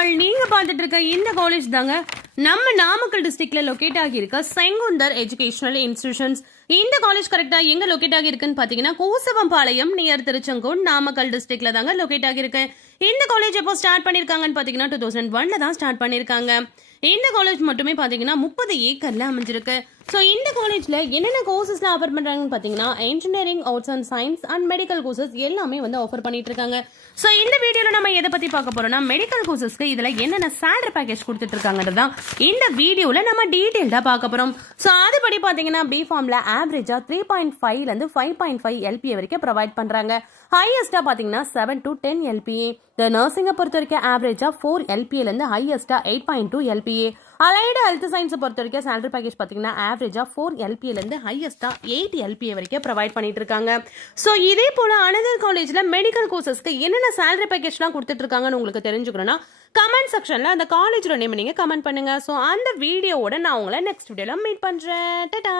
All நீங்க பார்த்துட்டு இருக்க இந்த காலேஜ் தாங்க நம்ம நாமக்கல் டிஸ்ட்ரிக்ட்ல லொகேட் ஆகியிருக்க செங்குந்தர் எஜுகேஷனல் இன்ஸ்டிடியூஷன்ஸ். இந்த காலேஜ் கரெக்டா எங்க லொகேட் ஆகிருக்குன்னு பாத்தீங்கன்னா கூசவம்பாளையம் நியர் திருச்செங்கோடு நாமக்கல் டிஸ்ட்ரிக்ட்ல தாங்க லொகேட் ஆகிருக்கு. இந்த காலேஜ் எப்போ ஸ்டார்ட் பண்ணிருக்காங்கன்னு பாத்தீங்கன்னா 2001ல தான் ஸ்டார்ட் பண்ணிருக்காங்க. இந்த காலேஜ் மட்டுமே பாத்தீங்கன்னா 30 ஏக்கர்ல அமைஞ்சிருக்கு. ஸோ இந்த காலேஜ்ல என்னென்ன கோர்சஸ்லாம் ஆஃபர் பண்றாங்கன்னு பாத்தீங்கன்னா engineering, arts and science and medical courses எல்லாமே வந்து ஆஃபர் பண்ணிட்டு இருக்காங்க. ஸோ இந்த வீடியோல நம்ம எதை பத்தி பார்க்க போறோம்னா மெடிக்கல் கோர்சஸ்க்கு இதுல என்னென்ன சேலரி பேக்கேஜ் கொடுத்துட்டு இருக்காங்கன்றதான் இந்த வீடியோல நம்ம டீடைல்டா பார்க்க போறோம். ஸோ அதுபடி பாத்தீங்கன்னா பி ஃபார்ம்ல ஆவரேஜா 3.5ல இருந்து 5.5 LPA வரைக்கும் ப்ரொவைட் பண்றாங்க. ஹையஸ்டா பாத்தீங்கன்னா 7 to 10 LPA. நர்சிங்கை பொறுத்த வரைக்கும் ஆவரேஜா 4 LPA இருந்து ஹையஸ்டா 8.2 LPA. அலைடு ஹெல்த் சயின்ஸை பொறுத்த வரைக்கும் சேலரி பேக்கேஜ் பார்த்தீங்கன்னா ஆவரேஜா 4 LPA இருந்து ஹையஸ்டா 8 LPA வரைக்கும் ப்ரொவைட் பண்ணிட்டு இருக்காங்க. ஸோ இதே போல அனதர் காலேஜ்ல மெடிக்கல் கோர்சஸ்க்கு என்னென்ன சேலரி பேக்கேஜ்லாம் கொடுத்துட்டு இருக்காங்கன்னு உங்களுக்கு தெரிஞ்சுக்கணும்னா கமெண்ட் செக்ஷன்ல அந்த காலேஜோட நேம் நீங்க கமெண்ட் பண்ணுங்க. ஸோ அந்த வீடியோவோட நான் உங்களை நெக்ஸ்ட் வீடியோல மீட் பண்றேன். டாடா.